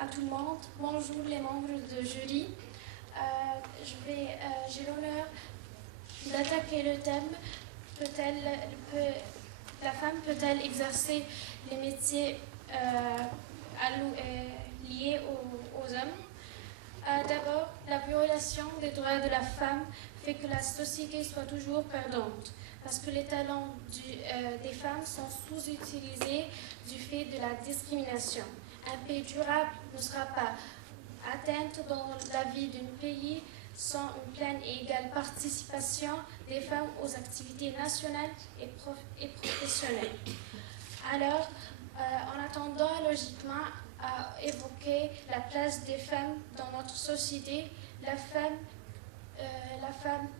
à tout le monde. Bonjour les membres du jury. J'ai l'honneur d'attaquer le thème la femme peut-elle exercer les métiers liés aux hommes? D'abord, la violation des droits de la femme fait que la société soit toujours perdante, parce que les talents des femmes sont sous-utilisés du fait de la discrimination. Un pays durable ne sera pas atteint dans la vie d'un pays sans une pleine et égale participation des femmes aux activités nationales et professionnelles. Alors, en attendant logiquement à évoquer la place des femmes dans notre société, la femme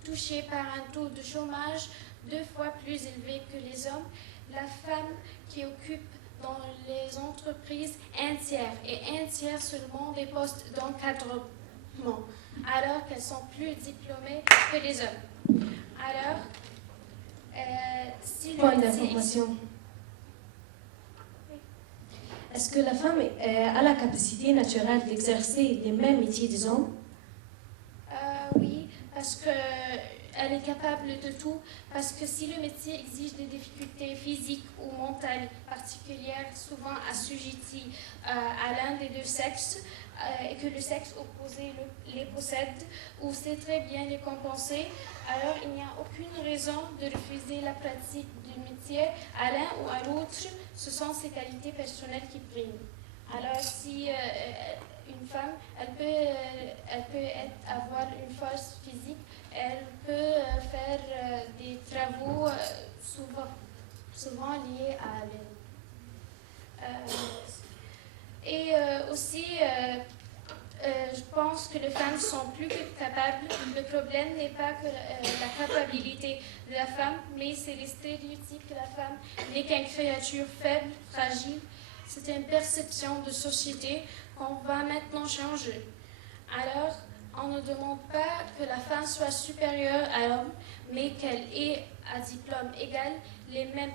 touchée par un taux de chômage 2 fois plus élevé que les hommes, la femme qui occupe dans les entreprises un tiers seulement des postes d'encadrement, alors qu'elles sont plus diplômées que les hommes. Alors, si Point d'information. Est-ce que la femme a la capacité naturelle d'exercer les mêmes métiers des hommes? Oui, parce qu'elle est capable de tout, parce que si le métier exige des difficultés physiques ou mentales particulières, souvent assujetties à l'un des deux sexes, et que le sexe opposé les possède ou sait très bien les compenser, alors il n'y a aucune raison de refuser la pratique du métier à l'un ou à l'autre. Ce sont ses qualités personnelles qui priment. Alors si une femme, elle peut avoir une force physique, elle peut faire des travaux souvent liés à elle. Aussi, je pense que les femmes sont plus que capables. Le problème n'est pas que la capacité de la femme, mais c'est les stéréotypes que la femme n'est qu'une créature faible, fragile. C'est une perception de société qu'on va maintenant changer. Alors, on ne demande pas que la femme soit supérieure à l'homme, mais qu'elle ait à diplôme égal les mêmes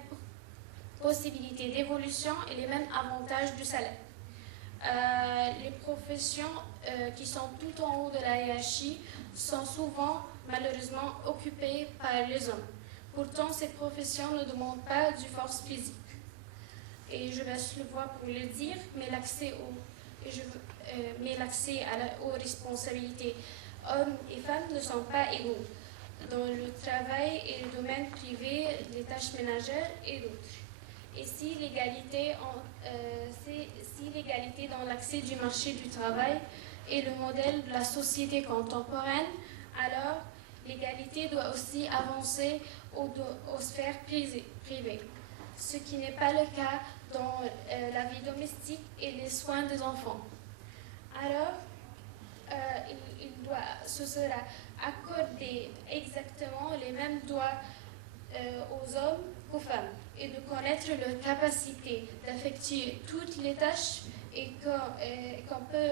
possibilités d'évolution et les mêmes avantages du salaire. Les professions qui sont tout en haut de la hiérarchie sont souvent, malheureusement, occupées par les hommes. Pourtant, ces professions ne demandent pas du force physique. Et je laisse le voir pour le dire, mais l'accès aux responsabilités hommes et femmes ne sont pas égaux. Dans le travail et le domaine privé, les tâches ménagères et d'autres. Et si l'égalité dans l'accès du marché du travail est le modèle de la société contemporaine, alors l'égalité doit aussi avancer aux sphères privées, ce qui n'est pas le cas dans la vie domestique et les soins des enfants. Alors, ce sera accorder exactement les mêmes droits aux hommes qu'aux femmes et de connaître leur capacité d'effectuer toutes les tâches et qu'on peut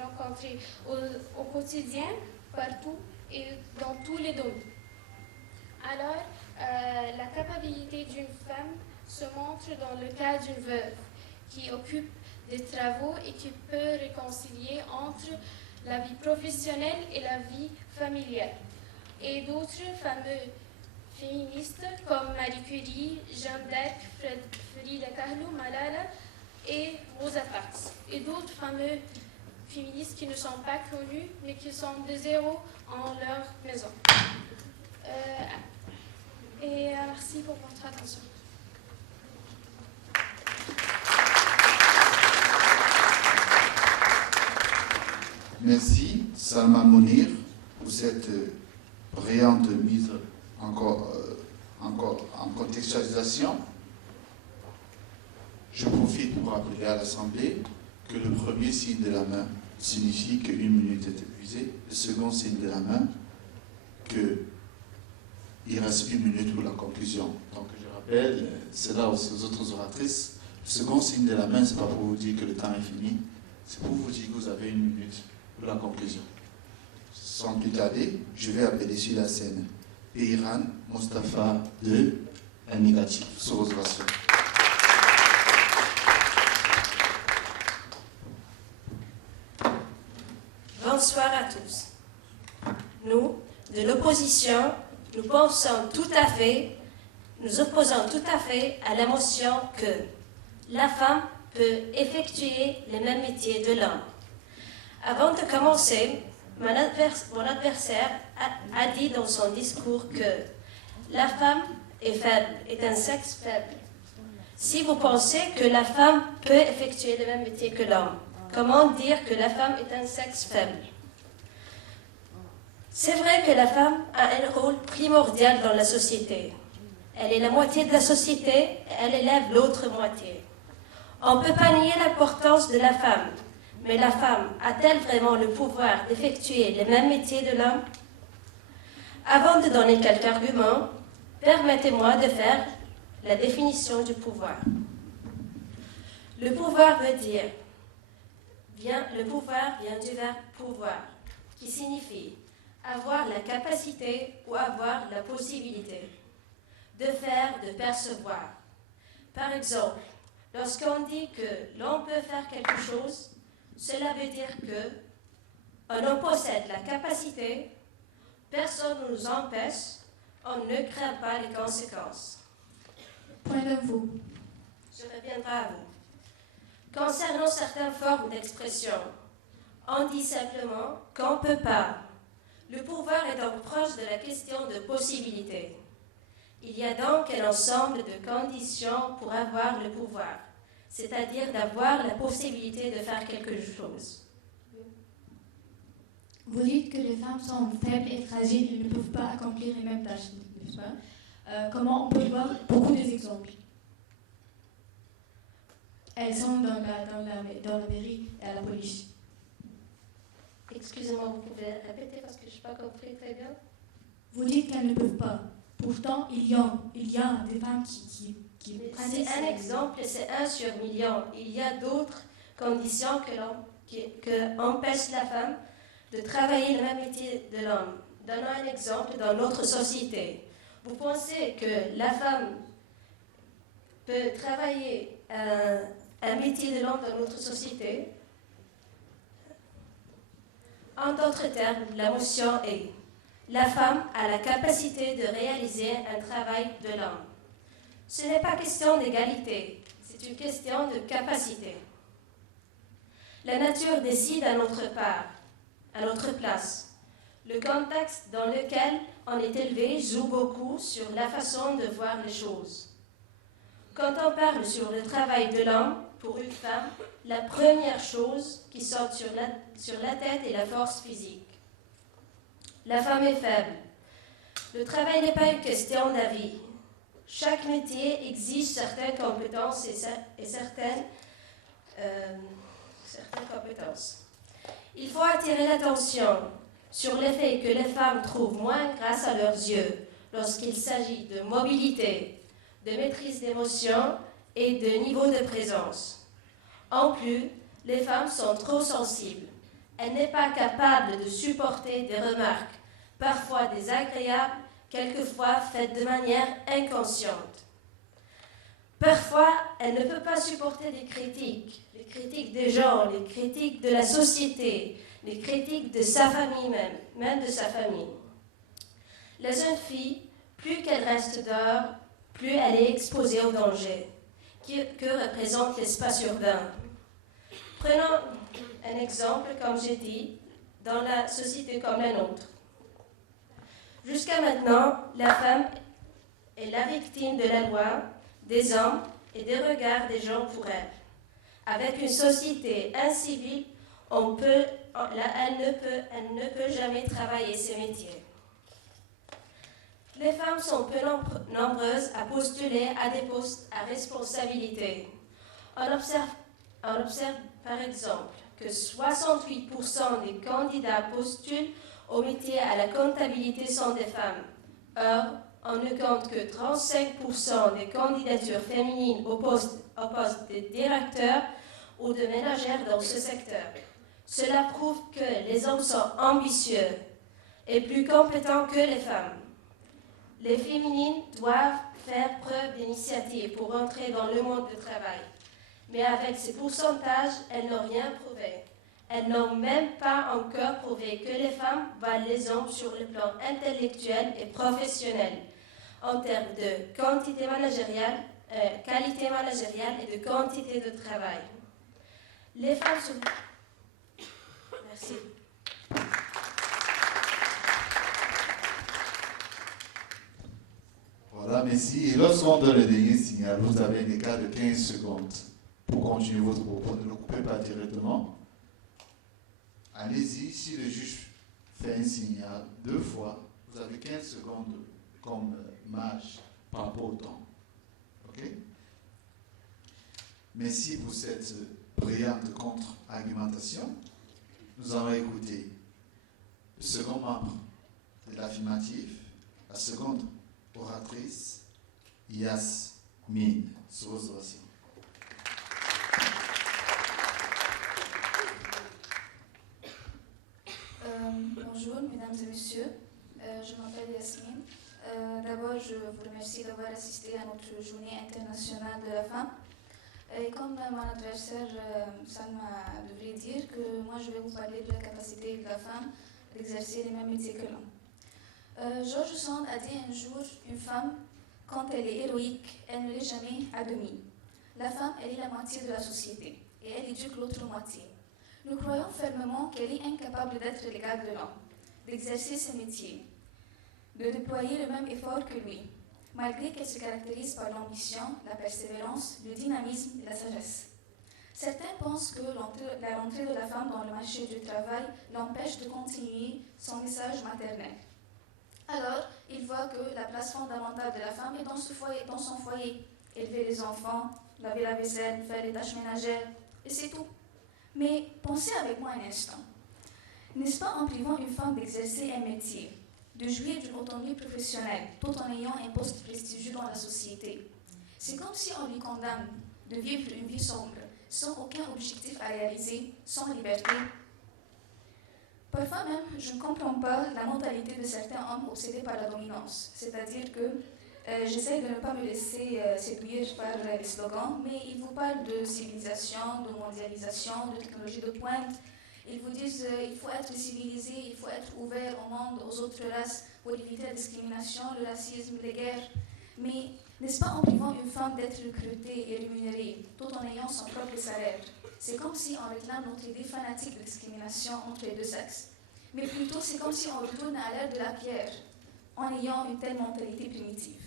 rencontrer au quotidien, partout et dans tous les domaines. Alors, la capacité d'une femme se montre dans le cas d'une veuve qui occupe des travaux et qui peut réconcilier entre la vie professionnelle et la vie familiale. Et d'autres fameux féministes comme Marie Curie, Jeanne d'Arc, Frida Kahlo, Malala et Rosa Parks. Et d'autres fameux féministes qui ne sont pas connus mais qui sont des héros en leur maison. Merci pour votre attention. Merci Salma Mounir pour cette brillante mise encore en contextualisation. Je profite pour rappeler à l'Assemblée que le premier signe de la main signifie que 1 minute est épuisée. Le second signe de la main qu'il reste 1 minute pour la conclusion. Donc je rappelle, c'est là aussi aux autres oratrices. Le second signe de la main, ce n'est pas pour vous dire que le temps est fini, c'est pour vous dire que vous avez 1 minute pour la conclusion. Sans plus tarder, je vais appeler sur la scène Peyran Mostafa de Un Négatif, sous vos ovations. Bonsoir à tous. Nous, de l'opposition, nous opposons tout à fait à la notion que la femme peut effectuer les mêmes métiers de l'homme. Avant de commencer, mon adversaire a dit dans son discours que la femme est faible, est un sexe faible. Si vous pensez que la femme peut effectuer le même métier que l'homme, comment dire que la femme est un sexe faible? C'est vrai que la femme a un rôle primordial dans la société. Elle est la moitié de la société et elle élève l'autre moitié. On ne peut pas nier l'importance de la femme, mais la femme a-t-elle vraiment le pouvoir d'effectuer les mêmes métiers de l'homme? Avant de donner quelques arguments, permettez-moi de faire la définition du pouvoir. Le pouvoir le pouvoir vient du verbe pouvoir, qui signifie avoir la capacité ou avoir la possibilité de faire, de percevoir. Par exemple, lorsqu'on dit que l'on peut faire quelque chose, cela veut dire que on en possède la capacité, personne ne nous empêche, on ne craint pas les conséquences. Point de vue. Je reviendrai à vous. Concernant certaines formes d'expression, on dit simplement qu'on ne peut pas. Le pouvoir est donc proche de la question de possibilité. Il y a donc un ensemble de conditions pour avoir le pouvoir, c'est-à-dire d'avoir la possibilité de faire quelque chose. Vous dites que les femmes sont faibles et fragiles et ne peuvent pas accomplir les mêmes tâches, n'est-ce pas? Comment on peut voir beaucoup d'exemples. Elles sont dans la mairie et à la police. Excusez-moi, vous pouvez répéter parce que je n'ai pas compris très bien. Vous dites qu'elles ne peuvent pas. Pourtant, il y a des femmes qui c'est un exemple, c'est 1 sur million. Il y a d'autres conditions que empêchent la femme de travailler le même métier de l'homme. Donnons un exemple dans notre société. Vous pensez que la femme peut travailler un métier de l'homme dans notre société? En d'autres termes, la notion est la femme a la capacité de réaliser un travail de l'homme. Ce n'est pas question d'égalité, c'est une question de capacité. La nature décide à notre place. Le contexte dans lequel on est élevé joue beaucoup sur la façon de voir les choses. Quand on parle sur le travail de l'homme pour une femme, la première chose qui saute sur la tête est la force physique. La femme est faible. Le travail n'est pas une question d'avis. Chaque métier exige certaines compétences et certaines compétences. Il faut attirer l'attention sur le fait que les femmes trouvent moins grâce à leurs yeux lorsqu'il s'agit de mobilité, de maîtrise d'émotions et de niveau de présence. En plus, les femmes sont trop sensibles. Elle n'est pas capable de supporter des remarques, parfois désagréables, quelquefois faites de manière inconsciente. Parfois, elle ne peut pas supporter les critiques des gens, les critiques de la société, les critiques de sa famille même de sa famille. La jeune fille, plus qu'elle reste dehors, plus elle est exposée au danger que représente l'espace urbain. Prenons un exemple, comme j'ai dit, dans la société comme la nôtre. Jusqu'à maintenant, la femme est la victime de la loi, des hommes et des regards des gens pour elle. Avec une société incivile, elle ne peut jamais travailler ces métiers. Les femmes sont peu nombreuses à postuler à des postes à responsabilité. On observe par exemple que 68% des candidats postulent au métier à la comptabilité sont des femmes. Or, on ne compte que 35% des candidatures féminines au poste de directeur ou de ménagère dans ce secteur. Cela prouve que les hommes sont ambitieux et plus compétents que les femmes. Les féminines doivent faire preuve d'initiative pour entrer dans le monde du travail. Mais avec ces pourcentages, elles n'ont rien prouvé. Elles n'ont même pas encore prouvé que les femmes valent les hommes sur le plan intellectuel et professionnel, en termes de quantité managériale, qualité managériale et de quantité de travail. Les femmes sont... Merci. Voilà, merci. Et lorsqu'on donne le dernier signal, vous avez un écart de 15 secondes pour continuer votre propos. Ne le coupez pas directement. Allez-y, si le juge fait un signal 2 fois, vous avez 15 secondes comme marge par rapport au temps. OK? Merci pour cette brillante contre-argumentation. Nous allons écouter le second membre de l'affirmative, la seconde oratrice, Yasmine. Sur vos orations. Bonjour, mesdames et messieurs. Je m'appelle Yasmine. D'abord, je vous remercie d'avoir assisté à notre journée internationale de la femme. Et comme mon adversaire Salma devrait dire que moi je vais vous parler de la capacité de la femme d'exercer les mêmes métiers que l'homme. George Sand a dit un jour, une femme, quand elle est héroïque, elle ne l'est jamais à demi. La femme, elle est la moitié de la société et elle éduque l'autre moitié. Nous croyons fermement qu'elle est incapable d'être l'égale de l'homme, d'exercer ses métiers, de déployer le même effort que lui, malgré qu'elle se caractérise par l'ambition, la persévérance, le dynamisme et la sagesse. Certains pensent que la rentrée de la femme dans le marché du travail l'empêche de continuer son message maternel. Alors, ils voient que la place fondamentale de la femme est dans son foyer, élever les enfants, laver la vaisselle, faire les tâches ménagères, et c'est tout. Mais pensez avec moi un instant. N'est-ce pas en privant une femme d'exercer un métier, de jouir d'une autonomie professionnelle, tout en ayant un poste prestigieux dans la société? C'est comme si on lui condamne de vivre une vie sombre, sans aucun objectif à réaliser, sans liberté. Parfois même, je ne comprends pas la mentalité de certains hommes obsédés par la dominance. C'est-à-dire que j'essaie de ne pas me laisser séduire par les slogans, mais ils vous parlent de civilisation, de mondialisation, de technologie de pointe. Ils vous disent qu'il faut être civilisé, il faut être ouvert au monde, aux autres races, pour éviter la discrimination, le racisme, les guerres. Mais n'est-ce pas en privant une femme d'être recrutée et rémunérée, tout en ayant son propre salaire? C'est comme si on réclame notre idée fanatique de discrimination entre les deux sexes. Mais plutôt, c'est comme si on retourne à l'ère de la pierre, en ayant une telle mentalité primitive.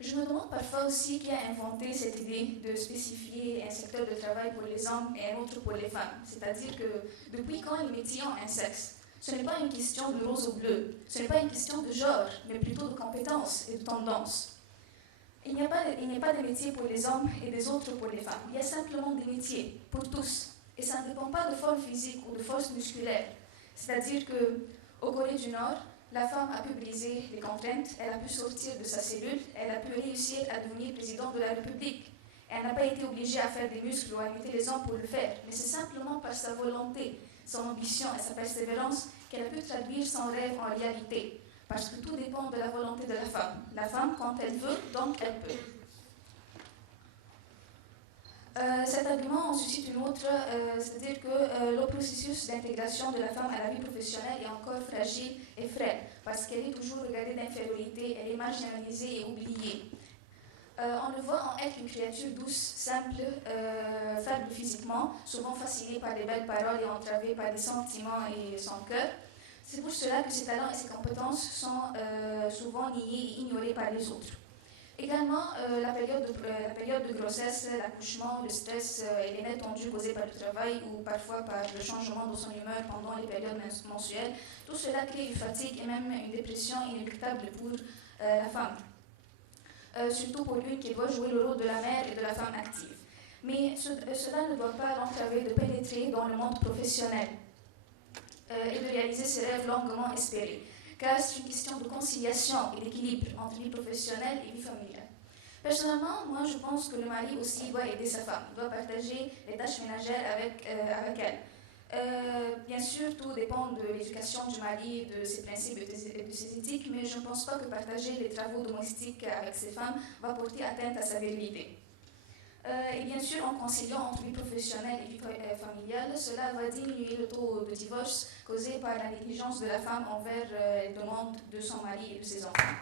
Je me demande parfois aussi qui a inventé cette idée de spécifier un secteur de travail pour les hommes et un autre pour les femmes. C'est-à-dire que depuis quand les métiers ont un sexe? Ce n'est pas une question de rose ou bleu, ce n'est pas une question de genre, mais plutôt de compétences et de tendances. Il n'y a pas de métiers pour les hommes et des autres pour les femmes. Il y a simplement des métiers pour tous. Et ça ne dépend pas de forme physique ou de force musculaire. C'est-à-dire qu'au Corée du Nord, la femme a pu briser les contraintes, elle a pu sortir de sa cellule, elle a pu réussir à devenir présidente de la République. Elle n'a pas été obligée à faire des muscles ou à imiter les hommes pour le faire, mais c'est simplement par sa volonté, son ambition et sa persévérance qu'elle a pu traduire son rêve en réalité. Parce que tout dépend de la volonté de la femme. La femme, quand elle veut, donc elle peut. Cet argument en suscite une autre, c'est-à-dire que le processus d'intégration de la femme à la vie professionnelle est encore fragile et frêle, parce qu'elle est toujours regardée d'infériorité, elle est marginalisée et oubliée. On le voit en être une créature douce, simple, faible physiquement, souvent fascinée par les belles paroles et entravée par les sentiments et son cœur. C'est pour cela que ses talents et ses compétences sont souvent niés et ignorés par les autres. Également, la période de grossesse, l'accouchement, le stress et les nets tendus causés par le travail ou parfois par le changement de son humeur pendant les périodes mensuelles, tout cela crée une fatigue et même une dépression inéluctable pour la femme. Surtout pour l'une qui doit jouer le rôle de la mère et de la femme active. Mais cela ne doit pas l'entraver de pénétrer dans le monde professionnel et de réaliser ses rêves longuement espérés. Car c'est une question de conciliation et d'équilibre entre vie professionnelle et vie familiale. Personnellement, moi je pense que le mari aussi doit aider sa femme, doit partager les tâches ménagères avec elle. Bien sûr, tout dépend de l'éducation du mari, de ses principes et de ses éthiques, mais je ne pense pas que partager les travaux domestiques avec ses femmes va porter atteinte à sa virilité. Et bien sûr, en conciliant entre vie professionnelle et vie familiale, cela va diminuer le taux de divorce causé par la négligence de la femme envers les demandes de son mari et de ses enfants.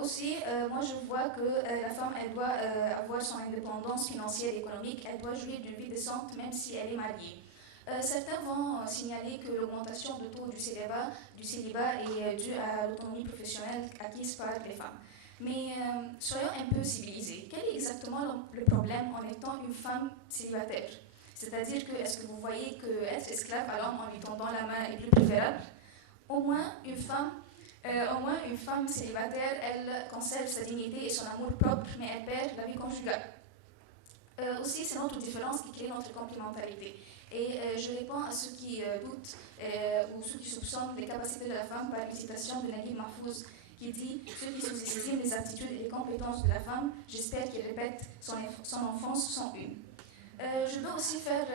Aussi, moi je vois que la femme, elle doit avoir son indépendance financière et économique, elle doit jouir d'une vie décente même si elle est mariée. Certains vont signaler que l'augmentation du taux du célibat est due à l'autonomie professionnelle acquise par les femmes. Mais soyons un peu civilisés. Quel est exactement le problème en étant une femme célibataire? C'est-à-dire que, est-ce que vous voyez qu'être esclave à l'homme en lui tendant la main est plus préférable? Au moins, une femme célibataire, elle conserve sa dignité et son amour propre, mais elle perd la vie conjugale. Aussi, c'est notre différence qui crée notre complémentarité. Et je réponds à ceux qui doutent ou ceux qui soupçonnent les capacités de la femme par une citation de Naguib Mahfouz qui dit « Ceux qui sous-estiment les aptitudes et les compétences de la femme, j'espère qu'ils répètent son enfance sans une ». Je veux aussi faire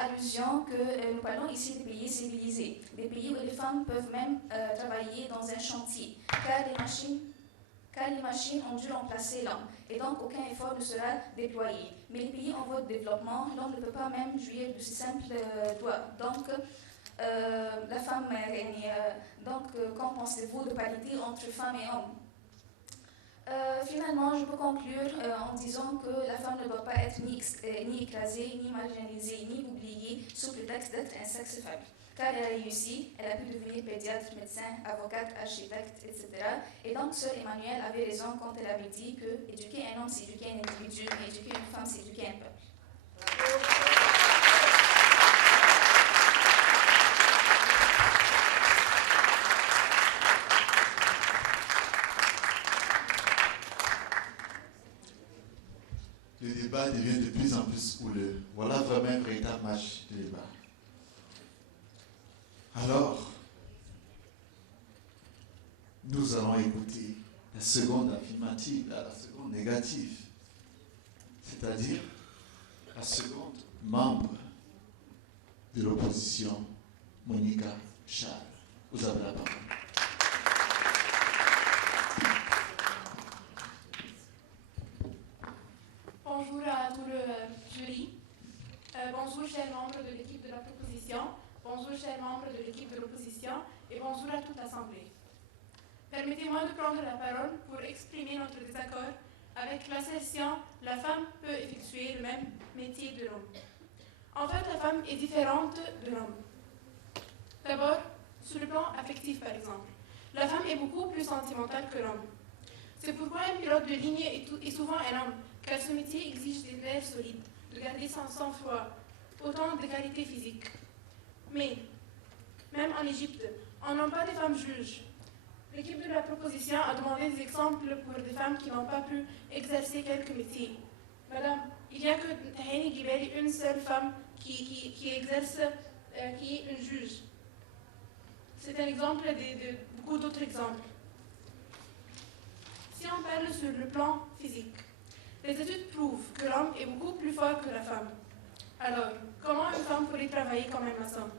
allusion que nous parlons ici des pays civilisés, des pays où les femmes peuvent même travailler dans un chantier, car les machines ont dû remplacer l'homme, et donc aucun effort ne sera déployé. Mais les pays en voie de développement, l'homme ne peut pas même jouir de ces simples doigts. Donc, la femme, qu'en pensez-vous de parité entre femmes et hommes? Finalement, je peux conclure en disant que la femme ne doit pas être ni écrasée, ni marginalisée, ni oubliée sous prétexte d'être un sexe faible. Car elle a réussi, elle a pu devenir pédiatre, médecin, avocate, architecte, etc. Et donc, sœur Emmanuelle avait raison quand elle avait dit que éduquer un homme, c'est éduquer un individu, mais éduquer une femme, c'est éduquer un peuple. Le débat devient de plus en plus houleux. Voilà vraiment un véritable match de débat. Alors, nous allons écouter la seconde affirmative, la seconde négative, c'est-à-dire la seconde membre de l'opposition, Monica Charles. Vous avez la parole. Bonjour à tout le jury. Bonjour chers membres de l'équipe de la proposition. Bonjour chers membres de l'équipe de l'opposition et bonjour à toute l'Assemblée. Permettez-moi de prendre la parole pour exprimer notre désaccord avec l'assertion « la femme peut effectuer le même métier de l'homme ». En fait, la femme est différente de l'homme. D'abord, sur le plan affectif par exemple, la femme est beaucoup plus sentimentale que l'homme. C'est pourquoi un pilote de ligne est souvent un homme, car ce métier exige des nerfs solides, de garder son sang-froid, autant de qualités physiques. Mais, même en Égypte, on n'a pas des femmes juges. L'équipe de la proposition a demandé des exemples pour des femmes qui n'ont pas pu exercer quelques métiers. Madame, il n'y a que Tahani Gibeli, une seule femme qui exerce, qui est une juge. C'est un exemple de beaucoup d'autres exemples. Si on parle sur le plan physique, les études prouvent que l'homme est beaucoup plus fort que la femme. Alors, comment une femme pourrait travailler comme un maçon?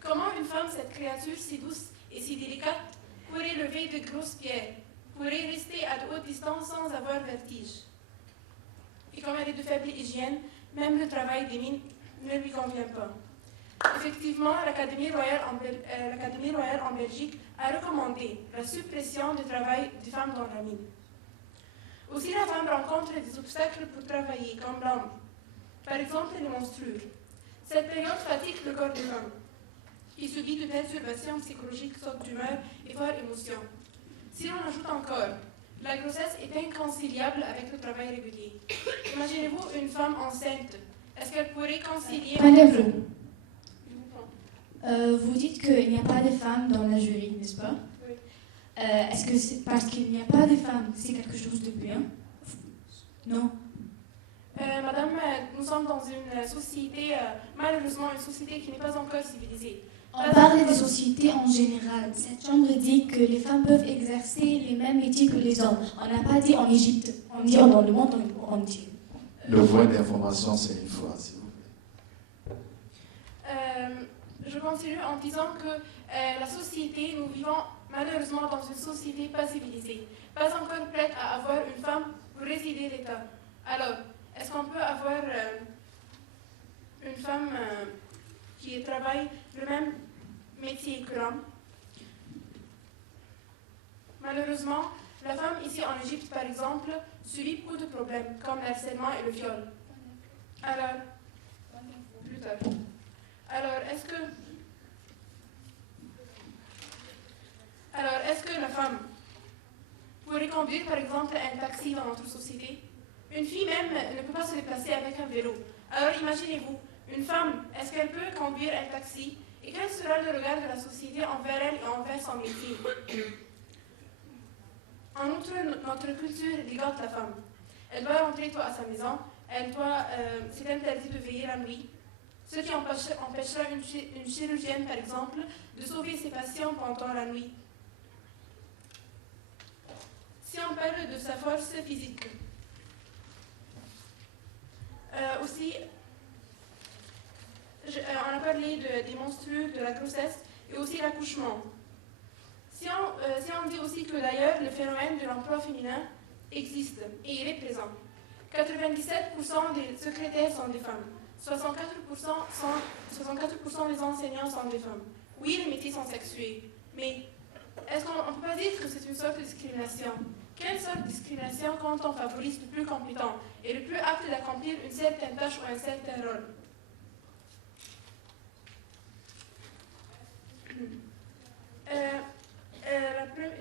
Comment une femme, cette créature si douce et si délicate, pourrait lever de grosses pierres, pourrait rester à de hautes distances sans avoir vertige? Et comme elle est de faible hygiène, même le travail des mines ne lui convient pas. Effectivement, l'Académie royale en Belgique a recommandé la suppression du travail des femmes dans la mine. Aussi, la femme rencontre des obstacles pour travailler, comme l'homme. Par exemple, les menstrues. Cette période fatigue le corps de l'homme, qui subit de perturbations psychologiques, sautes d'humeur et fortes émotions. Si l'on ajoute encore, la grossesse est inconciliable avec le travail régulier. Imaginez-vous une femme enceinte. Est-ce qu'elle pourrait concilier... Vous dites qu'il n'y a pas de femmes dans la jury, n'est-ce pas? Oui. Est-ce que c'est parce qu'il n'y a pas de femmes, c'est quelque chose de bien? Non. Madame, nous sommes dans une société, malheureusement une société qui n'est pas encore civilisée. On parle des sociétés en général. Cette chambre dit que les femmes peuvent exercer les mêmes métiers que les hommes. On n'a pas dit en Égypte, on dit dans le monde entier. Le point d'information, c'est une fois, s'il vous plaît. Je continue en disant que la société, nous vivons malheureusement dans une société pas civilisée, pas encore prête à avoir une femme aider l'État. Alors, est-ce qu'on peut avoir une femme qui travaille le même métier que l'homme? Malheureusement, la femme ici en Égypte, par exemple, subit beaucoup de problèmes, comme l'harcèlement et le viol. Alors, plus tard. Alors, est-ce que la femme pourrait conduire, par exemple, un taxi dans notre société? Une fille même ne peut pas se déplacer avec un vélo. Alors, imaginez-vous, une femme, est-ce qu'elle peut conduire un taxi? Et quel sera le regard de la société envers elle et envers son métier? En outre, notre culture ligote la femme. Elle doit rentrer tôt à sa maison, c'est interdit de veiller la nuit, ce qui empêchera une chirurgienne, par exemple, de sauver ses patients pendant la nuit. Si on parle de sa force physique, aussi, on a parlé des menstrues, de la grossesse et aussi l'accouchement. Si on dit aussi que d'ailleurs le phénomène de l'emploi féminin existe et il est présent. 97% des secrétaires sont des femmes. 64% des enseignants sont des femmes. Oui, les métiers sont sexués, mais est-ce qu'on ne peut pas dire que c'est une sorte de discrimination? Quelle sorte de discrimination quand on favorise le plus compétent et le plus apte d'accomplir une certaine tâche ou un certain rôle?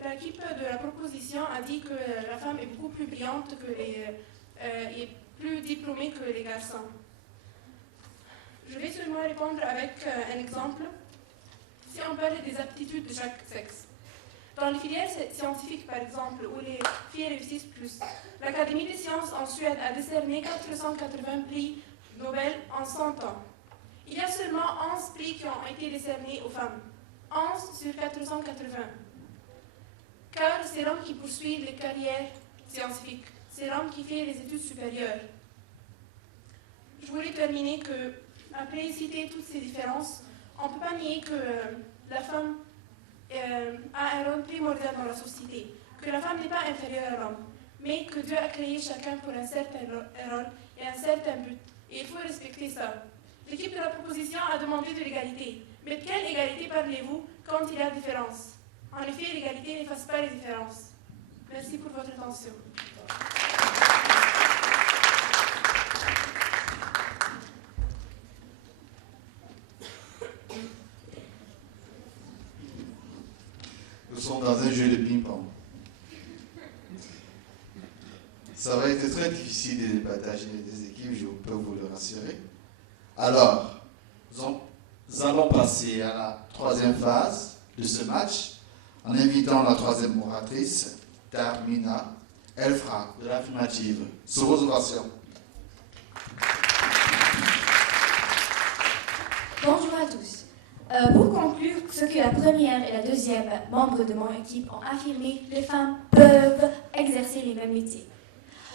L'équipe de la proposition a dit que la femme est beaucoup plus brillante et plus diplômée que les garçons. Je vais seulement répondre avec un exemple. Si on parle des aptitudes de chaque sexe. Dans les filières scientifiques, par exemple, où les filles réussissent plus, l'Académie des sciences en Suède a décerné 480 prix Nobel en 100 ans. Il y a seulement 11 prix qui ont été décernés aux femmes. 11 sur 480. Car c'est l'homme qui poursuit les carrières scientifiques. C'est l'homme qui fait les études supérieures. Je voulais terminer que, après citer toutes ces différences, on ne peut pas nier que la femme a un rôle primordial dans la société, que la femme n'est pas inférieure à l'homme, mais que Dieu a créé chacun pour un certain rôle et un certain but. Et il faut respecter ça. L'équipe de la proposition a demandé de l'égalité. Mais de quelle égalité parlez-vous quand il y a différence? En effet, l'égalité n'efface pas les différences. Merci pour votre attention. Nous sommes dans un jeu de ping-pong. Ça va être très difficile de partager les équipes, je peux vous le rassurer. Alors, nous allons passer à la troisième phase de ce match en invitant la troisième oratrice, Darmina. Elle fera de l'affirmative. Sous vos ovations. Bonjour à tous. Pour conclure ce que la première et la deuxième membres de mon équipe ont affirmé, les femmes peuvent exercer les mêmes métiers.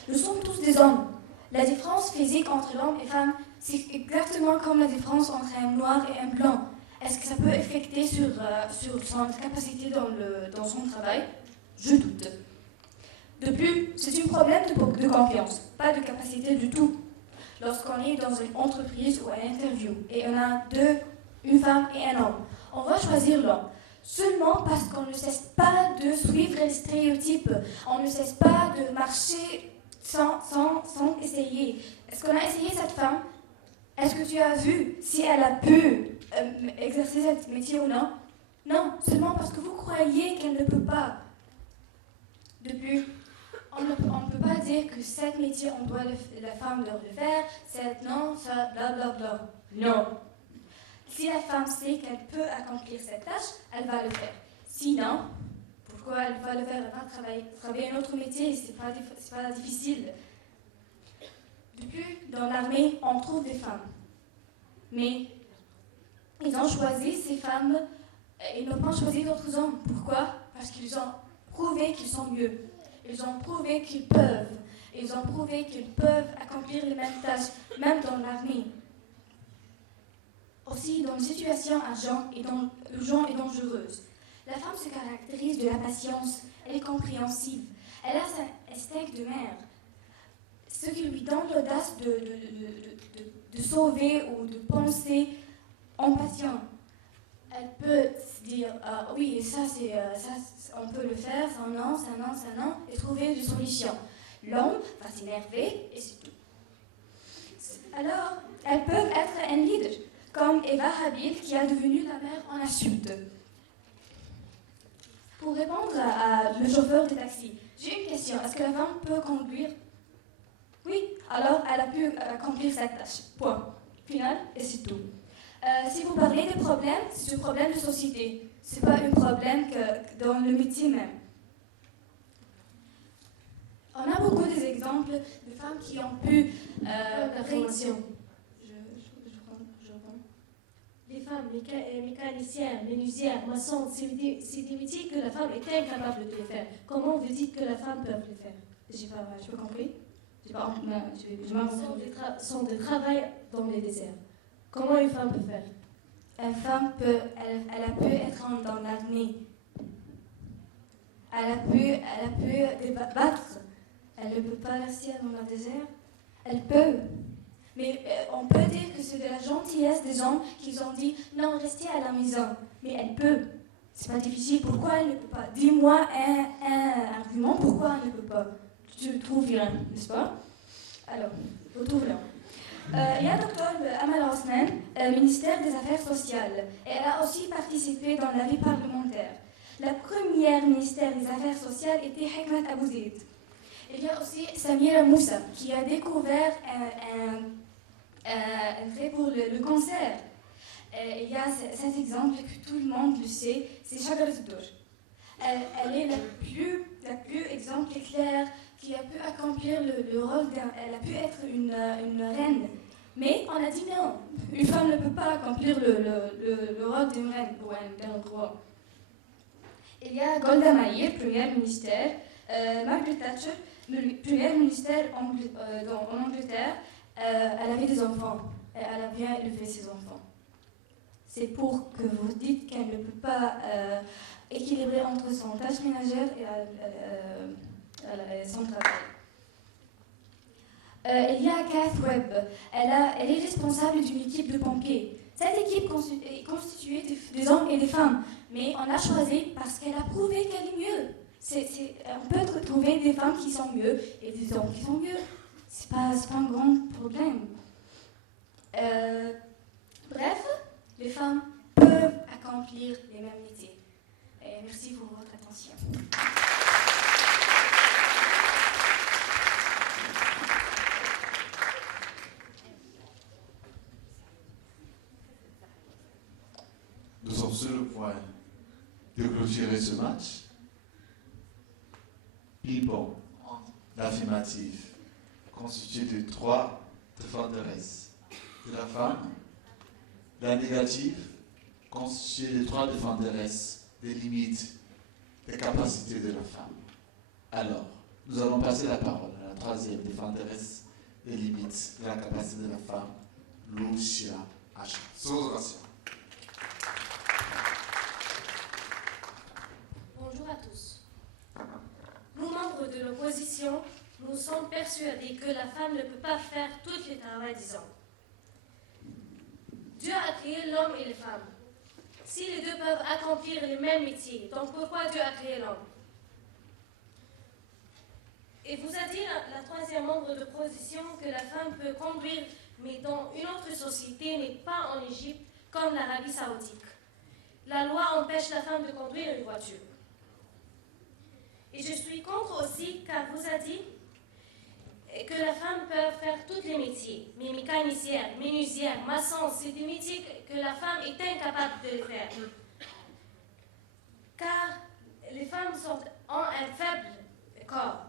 Nous sommes tous des hommes. La différence physique entre l'homme et femme, c'est exactement comme la différence entre un noir et un blanc. Est-ce que ça peut affecter sur son capacité dans son travail? Je doute. De plus, c'est un problème de confiance, pas de capacité du tout. Lorsqu'on est dans une entreprise ou une interview et on a une femme et un homme, on va choisir l'homme. Seulement parce qu'on ne cesse pas de suivre les stéréotypes, on ne cesse pas de marcher sans essayer. Est-ce qu'on a essayé cette femme? Est-ce que tu as vu si elle a pu exercer ce métier ou non? Non, seulement parce que vous croyez qu'elle ne peut pas. De plus, on ne peut pas dire que cet métier, la femme doit le faire, non, ça, blablabla. Non. Si la femme sait qu'elle peut accomplir cette tâche, elle va le faire. Sinon, pourquoi elle va le faire? Elle va travailler un autre métier, c'est pas difficile. De plus, dans l'armée, on trouve des femmes. Mais ils ont choisi ces femmes, ils n'ont pas choisi d'autres hommes. Pourquoi? Parce qu'ils ont prouvé qu'ils sont mieux. Ils ont prouvé qu'ils peuvent. Ils ont prouvé qu'ils peuvent accomplir les mêmes tâches, même dans l'armée. Aussi, dans une situation urgente et dangereuse, la femme se caractérise de la patience, elle est compréhensive, elle a sa instinct de mère. ce qui lui donne l'audace de sauver ou de penser en patient. Elle peut se dire oui, ça, on peut le faire, ça non, et trouver des solutions. L'homme va s'énerver et c'est tout. Alors, elles peuvent être un leader, comme Eva Habil qui a devenu la mère en insulte. Pour répondre à le chauffeur de taxi, j'ai une question. Est-ce que la femme peut conduire? Oui, alors elle a pu accomplir cette tâche. Point. Final, et c'est tout. Si vous parlez de problèmes, c'est un problème de société. Ce n'est pas un problème que dans le métier même. On a beaucoup d'exemples de femmes qui ont pu Information. Je reprends. Les femmes mécaniciennes, menuisières, maçons, c'est des métiers que la femme est incapable de les faire. Comment vous dites que la femme peut les faire? J'ai pas compris. Sont de travail dans les déserts. Comment une femme peut faire? Une femme elle a pu être dans l'armée. Elle a pu battre. Elle ne peut pas rester dans le désert. Elle peut. Mais on peut dire que c'est de la gentillesse des hommes qui ont dit non, restez à la maison. Mais elle peut. C'est pas difficile. Pourquoi elle ne peut pas? Dis-moi un argument pourquoi elle ne peut pas. Tu trouves rien, n'est-ce pas? Alors, retrouve-le. Il y a Dr Amal Hosnen, ministère des Affaires sociales. Elle a aussi participé dans la vie parlementaire. La première ministère des Affaires sociales était Hekmat Abou Zeid. Il y a aussi Samira Moussa qui a découvert un trait pour le cancer. Il y a cet exemple que tout le monde le sait, c'est Shagar Zdour. Elle est la plus exemple claire qui a pu accomplir le rôle elle a pu être une reine. Mais on a dit non, une femme ne peut pas accomplir le rôle d'une reine ou d'un roi. Il y a Golda Meir, première ministère, Margaret Thatcher, première ministère en Angleterre, elle avait des enfants et elle a bien élevé ses enfants. C'est pour que vous dites qu'elle ne peut pas équilibrer entre son tâche ménagère et son travail. Il y a Kath Webb. Elle est responsable d'une équipe de pompiers. Cette équipe est constituée des hommes et des femmes, mais on l'a choisie parce qu'elle a prouvé qu'elle est mieux. On peut trouver des femmes qui sont mieux et des hommes qui sont mieux. C'est pas un grand problème. Bref, les femmes peuvent accomplir les mêmes métiers. Et merci pour votre attention. Nous sommes sur le point de clôturer ce match. Ping-pong, l'affirmative, constitué de 3 défenderesses de la femme. La négative, constituée de 3 défenderesses des limites, des capacités de la femme. Alors, nous allons passer la parole à la 3e défenderesse des limites de la capacité de la femme, Lucia Acha. Bonjour à tous. Nous, membres de l'opposition, nous sommes persuadés que la femme ne peut pas faire tout le travail des hommes. Dieu a créé l'homme et les femmes. Si les deux peuvent accomplir les mêmes métiers, donc pourquoi Dieu a créé l'homme? Et vous a dit la 3e membre de l'opposition que la femme peut conduire, mais dans une autre société, mais pas en Égypte, comme l'Arabie Saoudite. La loi empêche la femme de conduire une voiture. Et je suis contre aussi, car vous a dit que la femme peut faire tous les métiers. Mais mécanicière, menuisière, maçon, c'est des métiers que la femme est incapable de faire. Car les femmes ont un faible corps.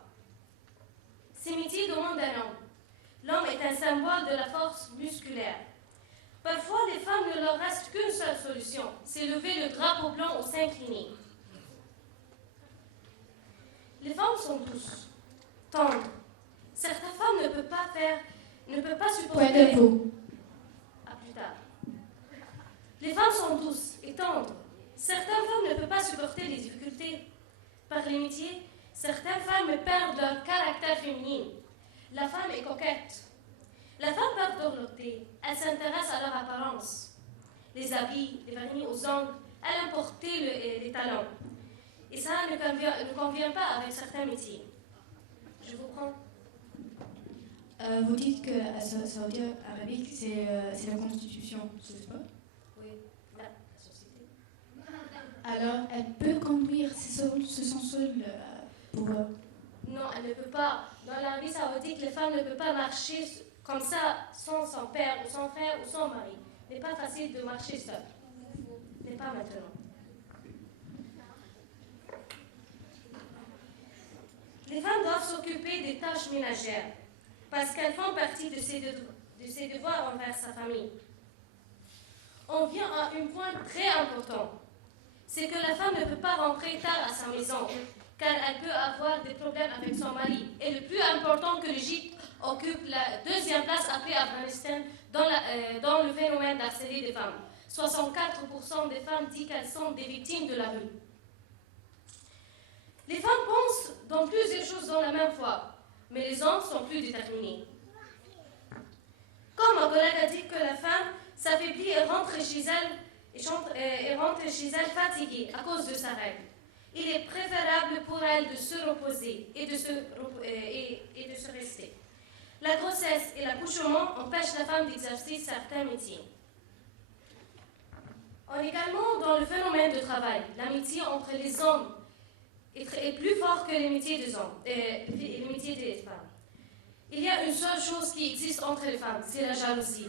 Ces métiers demandent un homme. L'homme est un symbole de la force musculaire. Parfois, les femmes ne leur reste qu'une seule solution, c'est lever le drapeau blanc ou s'incliner. Les femmes sont douces, tendres. Certaines femmes ne peuvent pas supporter... Point de vous. À plus tard. Les femmes sont douces et tendres. Certaines femmes ne peuvent pas supporter les difficultés. Par les métiers, certaines femmes perdent leur caractère féminin. La femme est coquette. La femme part dorloter. Elle s'intéresse à leur apparence. Les habits, les vernis aux ongles. Elle aime porter les talons. Et ça ne convient pas avec certains métiers. Je vous prends. Vous dites que la Saoudi arabique, c'est la constitution, n'est-ce pas? Oui, la société. Alors, elle peut conduire ce son seul pour... Non, elle ne peut pas. Dans l'Arabie saoudite, les femmes ne peuvent pas marcher comme ça sans son père ou son frère ou son mari. Ce n'est pas facile de marcher seul. Ce n'est pas maintenant. Les femmes doivent s'occuper des tâches ménagères parce qu'elles font partie de ses devoirs envers sa famille. On vient à un point très important. C'est que la femme ne peut pas rentrer tard à sa maison car elle peut avoir des problèmes avec son mari. Et le plus important, que l'Égypte occupe la deuxième place après Afghanistan dans le phénomène d'harcèlement des femmes. 64% des femmes disent qu'elles sont des victimes de la rue. Les femmes pensent dans plusieurs choses dans la même fois, mais les hommes sont plus déterminés. Comme ma collègue a dit que la femme s'affaiblit et rentre chez elle fatiguée à cause de sa règle. Il est préférable pour elle de se reposer et de se rester. La grossesse et l'accouchement empêchent la femme d'exercer certains métiers. On est également dans le phénomène de travail. L'amitié entre les hommes est plus fort que les métiers des hommes, les métiers des femmes. Il y a une seule chose qui existe entre les femmes, c'est la jalousie.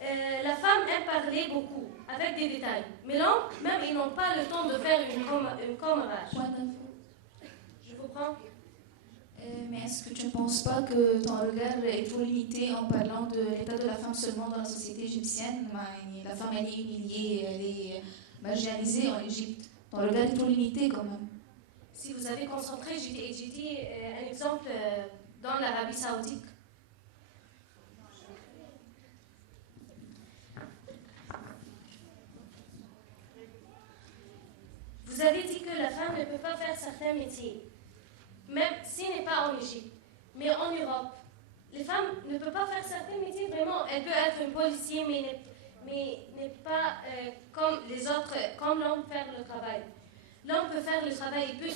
La femme aime parler beaucoup, avec des détails. Mais l'homme, même, ils n'ont pas le temps de faire une commérage. Je vous prends. Mais est-ce que tu ne penses pas que ton regard est trop limité en parlant de l'état de la femme seulement dans la société égyptienne? La femme, elle est humiliée, elle est marginalisée en Égypte. Ton regard est trop limité quand même. Si vous avez concentré, j'ai dit un exemple dans l'Arabie saoudite. Vous avez dit que la femme ne peut pas faire certains métiers, même si ce n'est pas en Égypte, mais en Europe. Les femmes ne peuvent pas faire certains métiers, vraiment. Elle peut être un policier, mais n'est pas comme les autres, comme l'homme faire le travail. L'homme peut faire le travail, il peut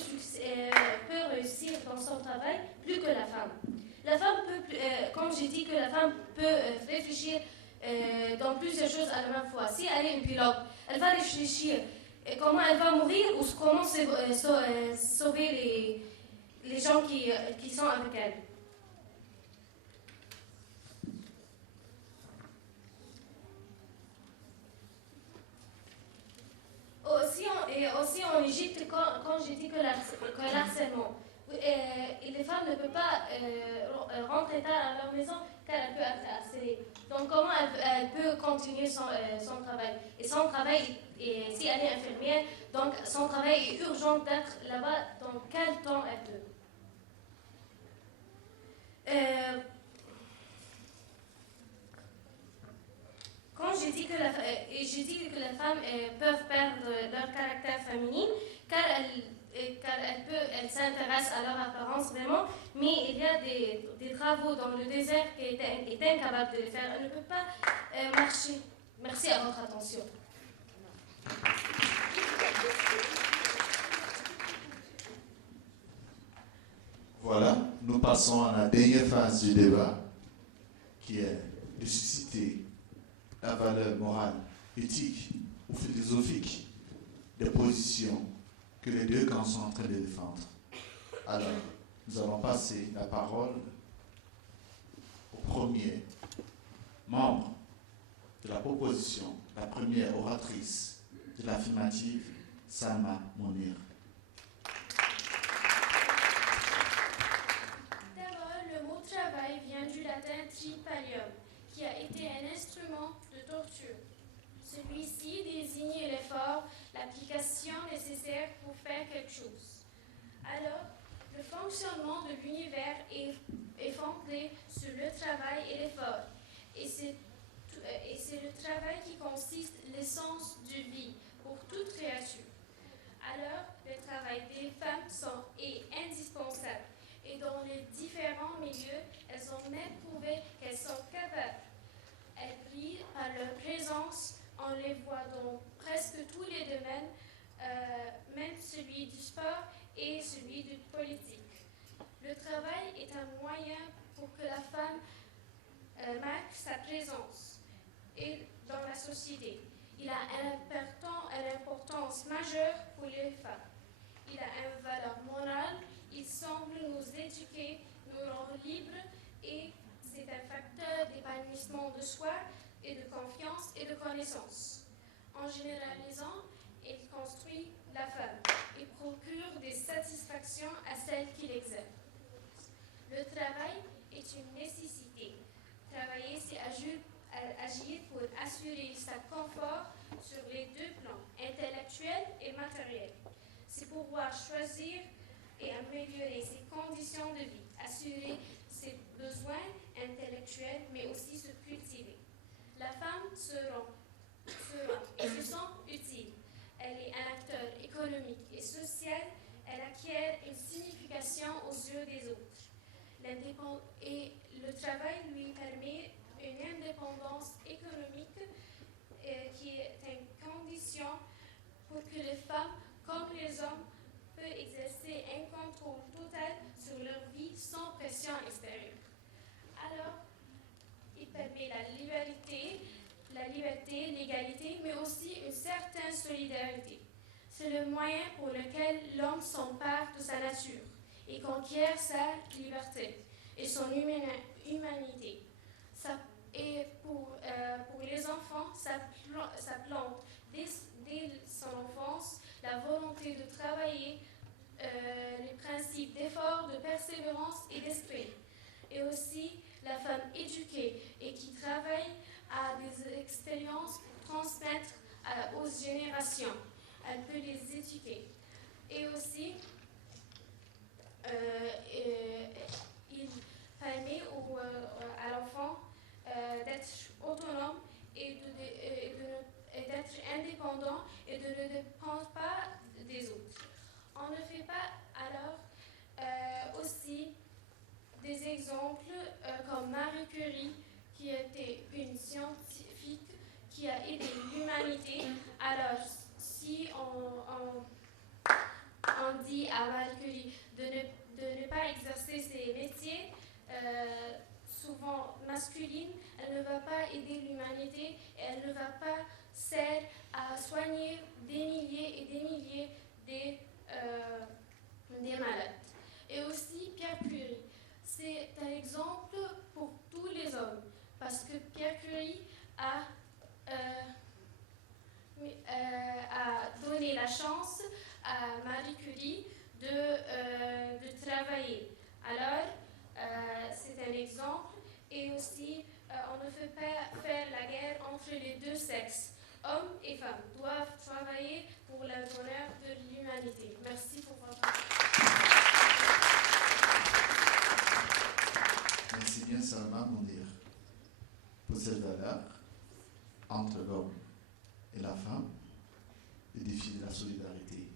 réussir dans son travail plus que la femme. La femme peut, comme j'ai dit, que la femme peut réfléchir dans plusieurs choses à la même fois. Si elle est une pilote, elle va réfléchir comment elle va mourir ou comment sauver les gens qui sont avec elle. Aussi en Égypte, quand j'ai dit que l'harcèlement, les femmes ne peuvent pas rentrer tard à leur maison car elles peuvent être harcelées. Donc comment elle peut continuer son travail? Et son travail, si elle est infirmière, donc son travail est urgent d'être là-bas, dans quel temps elle peut? Quand j'ai dit que les femmes peuvent perdre leur caractère féminin, car elles s'intéressent à leur apparence vraiment, mais il y a des travaux dans le désert qui est incapable de les faire. Elles ne peuvent pas marcher. Merci à votre attention. Voilà, nous passons à la dernière phase du débat, qui est de susciter la valeur morale, éthique ou philosophique des positions que les deux camps sont en train de défendre. Alors, nous allons passer la parole au premier membre de la proposition, la première oratrice de l'affirmative, Salma Mounir. D'abord, le mot travail vient du latin tripalium, qui a été un instrument de torture. Celui-ci désigne l'effort, l'application nécessaire pour faire quelque chose. Alors, le fonctionnement de l'univers est fondé sur le travail et l'effort. Et c'est le travail qui consiste l'essence de vie pour toute créature. Alors, le travail des femmes est indispensable Le travail est un moyen pour que la femme marque sa présence dans la société. Il a une importance majeure pour les femmes. Il a une valeur morale, il semble nous éduquer, nous rendre libres et c'est un facteur d'épanouissement de soi et de confiance et de connaissance. En généralisant, il construit la femme et procure des satisfactions à celle qui l'exerce. Le travail est une nécessité. Travailler, c'est agir pour assurer sa confort sur les deux plans, intellectuel et matériel. C'est pouvoir choisir et améliorer ses conditions de vie, assurer ses besoins intellectuels, mais aussi se cultiver. La femme se sent utile. Elle est un acteur économique et social. Elle acquiert une signification aux yeux des autres. Et le travail lui permet une indépendance économique qui est une condition pour que les femmes, comme les hommes, peuvent exercer un contrôle total sur leur vie sans pression extérieure. Alors, il permet la liberté, l'égalité, mais aussi une certaine solidarité. C'est le moyen pour lequel l'homme s'empare de sa nature et conquiert sa liberté et son humanité. Et pour les enfants, ça plante dès son enfance la volonté de travailler, les principes d'effort, de persévérance et d'esprit. Et aussi la femme éduquée et qui travaille à des expériences pour transmettre aux générations. Elle peut les éduquer. Et aussi, il permet à l'enfant d'être autonome et d'être indépendant et de ne dépendre pas des autres. On ne fait pas alors aussi des exemples comme Marie Curie, qui était une scientifique qui a aidé l'humanité. Alors, si on dit à Marie Curie de ne pas exercer ses métiers, souvent masculines, elle ne va pas aider l'humanité et elle ne va pas servir à soigner des milliers et des milliers des malades. Et aussi Pierre Curie. C'est un exemple pour tous les hommes parce que Pierre Curie a donné la chance à Marie Curie de travailler. Alors, c'est un exemple. Et aussi, on ne peut pas faire la guerre entre les deux sexes. Hommes et femmes doivent travailler pour le bonheur de l'humanité. Merci pour votre attention. Merci bien, Salma Mounir, pour cette valeur entre l'homme et la femme, le défi de la solidarité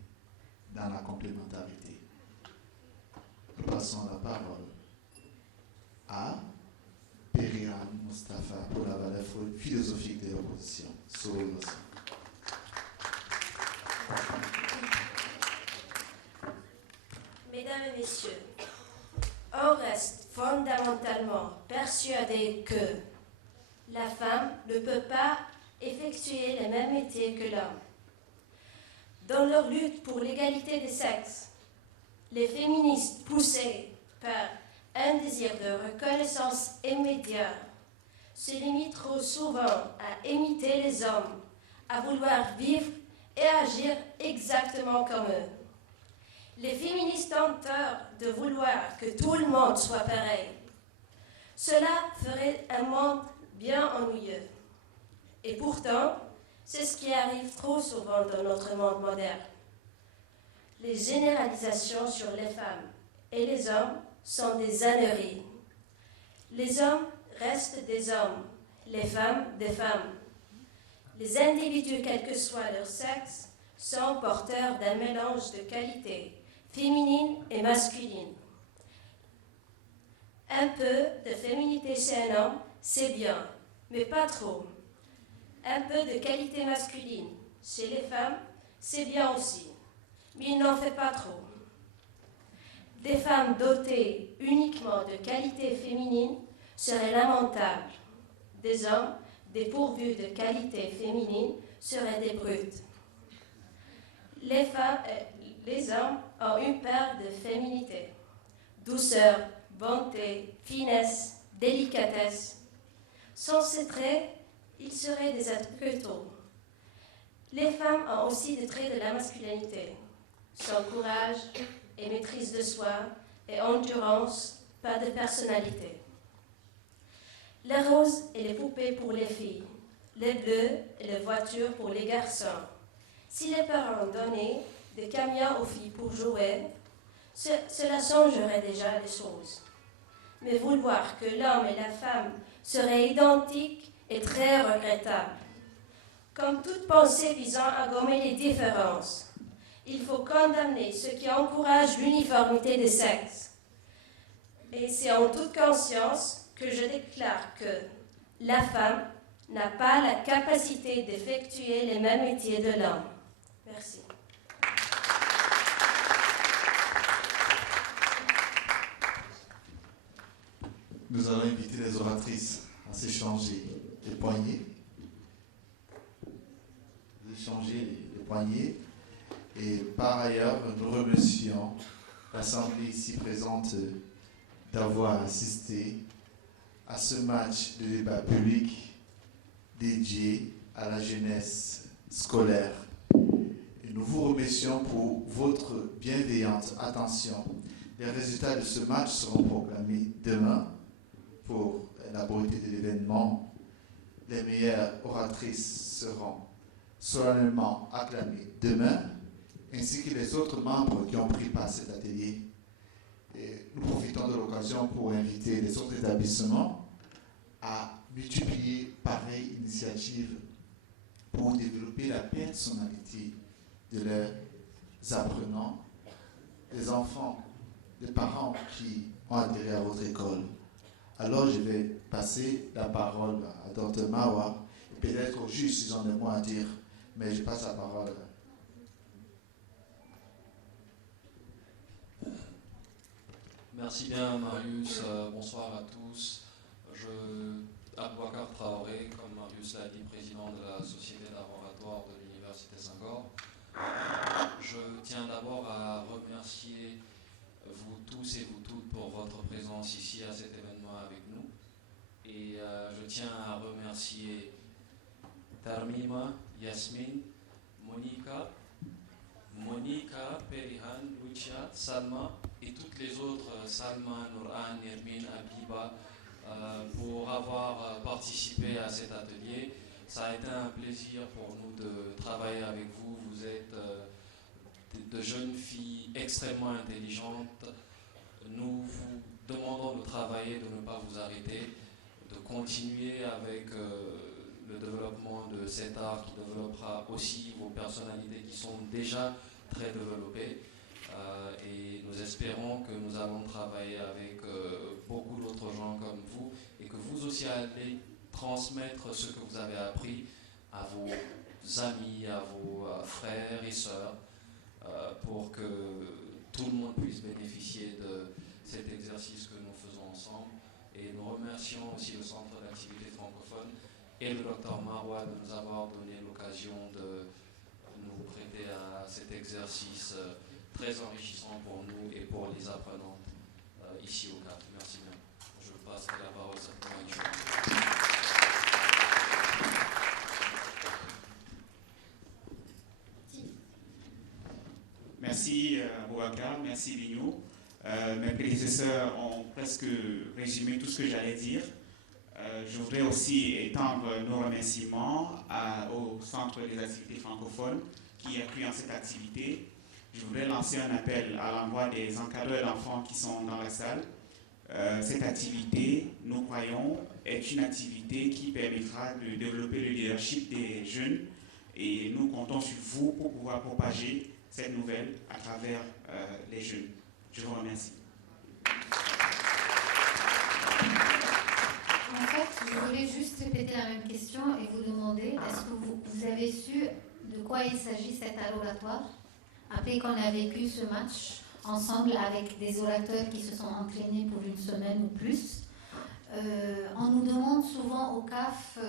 dans la complémentarité. Nous passons la parole à Perihan Mustafa pour la valeur philosophique de l'opposition. Mesdames et messieurs, on reste fondamentalement persuadé que la femme ne peut pas effectuer les mêmes métiers que l'homme. Dans leur lutte pour l'égalité des sexes, les féministes poussées par un désir de reconnaissance immédiat se limitent trop souvent à imiter les hommes, à vouloir vivre et agir exactement comme eux. Les féministes ont tort de vouloir que tout le monde soit pareil. Cela ferait un monde bien ennuyeux. Et pourtant, c'est ce qui arrive trop souvent dans notre monde moderne. Les généralisations sur les femmes et les hommes sont des âneries. Les hommes restent des hommes, les femmes des femmes. Les individus, quel que soit leur sexe, sont porteurs d'un mélange de qualités féminines et masculines. Un peu de féminité chez un homme, c'est bien, mais pas trop. Un peu de qualité masculine chez les femmes, c'est bien aussi, mais il n'en fait pas trop. Des femmes dotées uniquement de qualités féminines seraient lamentables. Des hommes dépourvus de qualités féminines seraient des brutes. Les hommes ont une part de féminité, douceur, bonté, finesse, délicatesse. Sans ces traits, ils seraient des êtres brutaux. Les femmes ont aussi des traits de la masculinité, sans courage et maîtrise de soi et endurance, pas de personnalité. Les roses et les poupées pour les filles, les bleus et les voitures pour les garçons. Si les parents donnaient des camions aux filles pour jouer, cela changerait déjà les choses. Mais vouloir que l'homme et la femme seraient identiques est très regrettable. Comme toute pensée visant à gommer les différences, il faut condamner ceux qui encouragent l'uniformité des sexes. Et c'est en toute conscience que je déclare que la femme n'a pas la capacité d'effectuer les mêmes métiers de l'homme. Merci. Nous allons inviter les oratrices à s'échanger les poignées. Et par ailleurs, nous remercions l'Assemblée ici présente d'avoir assisté à ce match de débat public dédié à la jeunesse scolaire. Et nous vous remercions pour votre bienveillante attention. Les résultats de ce match seront proclamés demain pour la beauté de l'événement. Les meilleures oratrices seront solennellement acclamées demain, ainsi que les autres membres qui ont pris part à cet atelier. Et nous profitons de l'occasion pour inviter les autres établissements à multiplier pareilles initiatives pour développer la personnalité de leurs apprenants, des enfants, des parents qui ont adhéré à votre école. Alors je vais passer la parole à Dr Mawa, et peut-être au juge s'ils ont des mots à dire, mais je passe la parole. Merci bien Marius, bonsoir à tous. Aboubacar Traoré, comme Marius l'a dit, président de la Société laboratoire de l'Université Senghor. Je tiens d'abord à remercier vous tous et vous toutes pour votre présence ici à cet événement avec nous. Et je tiens à remercier Tarmima, Yasmine, Monica, Perihan, Lucia, Salma et toutes les autres, Salma, Nouran, Nermine, Abiba, pour avoir participé à cet atelier. Ça a été un plaisir pour nous de travailler avec vous. Vous êtes de jeunes filles extrêmement intelligentes. Nous vous demandons de travailler, de ne pas vous arrêter, de continuer avec le développement de cet art qui développera aussi vos personnalités qui sont déjà très développées. Et nous espérons que nous allons travailler avec beaucoup d'autres gens comme vous et que vous aussi allez transmettre ce que vous avez appris à vos amis, à vos frères et sœurs pour que tout le monde puisse bénéficier de cet exercice que nous faisons ensemble. Et nous remercions aussi le Centre d'activité francophone et le Dr Mawa de nous avoir donné l'occasion de nous prêter à cet exercice très enrichissant pour nous et pour les apprenantes ici au CAP. Merci bien. Je passe la parole certainement à Joël. Merci Aboubacar, merci Vigno. Mes prédécesseurs ont presque résumé tout ce que j'allais dire. Je voudrais aussi étendre nos remerciements au Centre des activités francophones qui accueille cette activité. Je voudrais lancer un appel à l'endroit des encadreurs d'enfants qui sont dans la salle. Cette activité, nous croyons, est une activité qui permettra de développer le leadership des jeunes et nous comptons sur vous pour pouvoir propager cette nouvelle à travers les jeunes. Je vous remercie. En fait, je voulais juste répéter la même question et vous demander, est-ce que vous avez su de quoi il s'agit cet laboratoire après qu'on a vécu ce match ensemble avec des orateurs qui se sont entraînés pour une semaine ou plus. On nous demande souvent au CAF,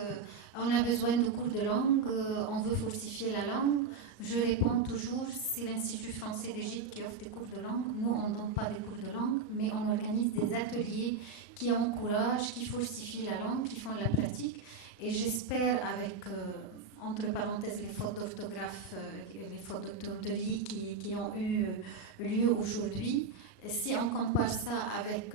on a besoin de cours de langue, on veut fortifier la langue. Je réponds toujours, c'est l'Institut français d'Égypte qui offre des cours de langue. Nous, on ne donne pas des cours de langue, mais on organise des ateliers qui encouragent, qui fortifient la langue, qui font de la pratique. Et j'espère, avec, entre parenthèses, les fautes d'orthographe, les fautes d'orthographe qui ont eu lieu aujourd'hui, si on compare ça avec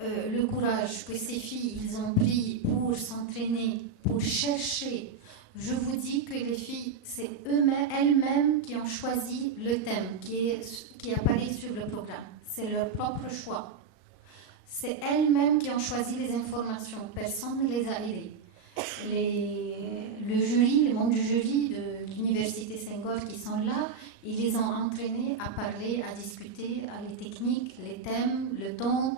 le courage que ces filles ils ont pris pour s'entraîner, pour chercher, je vous dis que les filles, c'est elles-mêmes qui ont choisi le thème qui apparaît sur le programme. C'est leur propre choix. C'est elles-mêmes qui ont choisi les informations. Personne ne les a aidées. Le jury, les membres du jury de l'Université Senghor qui sont là, ils les ont entraînés à parler, à discuter, à les techniques, les thèmes, le ton,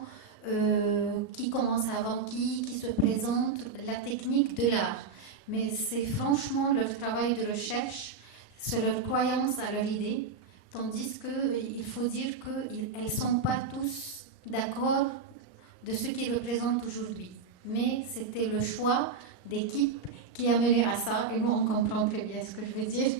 qui commence avant qui se présente, la technique de l'art. Mais c'est franchement leur travail de recherche, c'est leur croyance à leur idée, tandis qu'il faut dire qu'elles ne sont pas tous d'accord de ce qu'ils représentent aujourd'hui. Mais c'était le choix d'équipe qui a mené à ça, et nous on comprend très bien ce que je veux dire.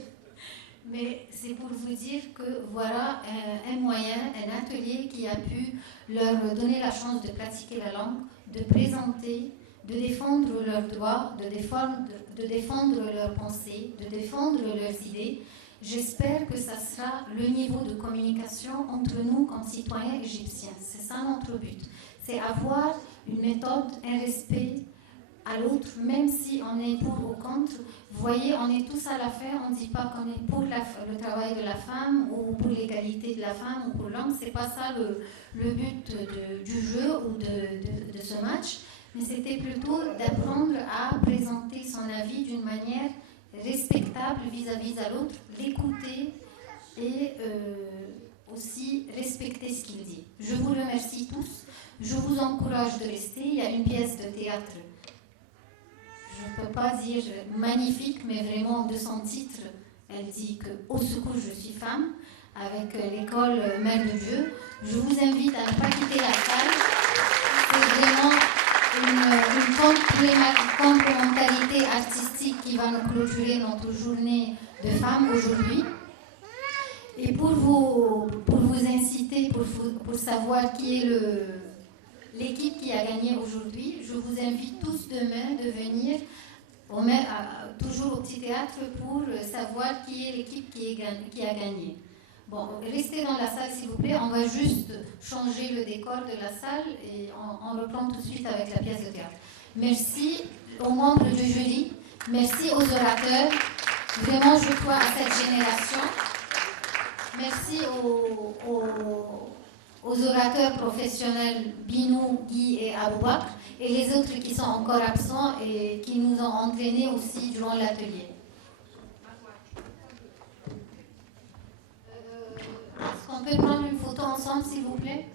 Mais c'est pour vous dire que voilà un moyen, un atelier qui a pu leur donner la chance de pratiquer la langue, de présenter, de défendre leurs droits, de défendre leurs pensées, de défendre leurs idées. J'espère que ça sera le niveau de communication entre nous comme citoyens égyptiens. C'est ça notre but. C'est avoir une méthode, un respect à l'autre, même si on est pour ou contre. Vous voyez, on est tous à la fin, on ne dit pas qu'on est pour le travail de la femme ou pour l'égalité de la femme ou pour l'homme. Ce n'est pas ça le but du jeu ou de ce match. Mais c'était plutôt d'apprendre à présenter son avis d'une manière respectable vis-à-vis à l'autre, l'écouter et aussi respecter ce qu'il dit. Je vous remercie tous. Je vous encourage de rester. Il y a une pièce de théâtre, je ne peux pas dire magnifique, mais vraiment de son titre. Elle dit que « Au secours, je suis femme » avec l'école Mère de Dieu. Je vous invite à ne pas quitter la salle. C'est vraiment une complémentarité artistique qui va nous clôturer notre journée de femmes aujourd'hui. Et pour vous inciter, pour savoir qui est l'équipe qui a gagné aujourd'hui, je vous invite tous demain de venir toujours au petit théâtre pour savoir qui est l'équipe qui a gagné. Bon, restez dans la salle s'il vous plaît, on va juste changer le décor de la salle et on reprend tout de suite avec la pièce de théâtre. Merci aux membres du jury, merci aux orateurs, vraiment je crois à cette génération. Merci aux orateurs professionnels Binou, Guy et Aboubakr et les autres qui sont encore absents et qui nous ont entraînés aussi durant l'atelier. Est-ce qu'on peut prendre une photo ensemble s'il vous plaît ?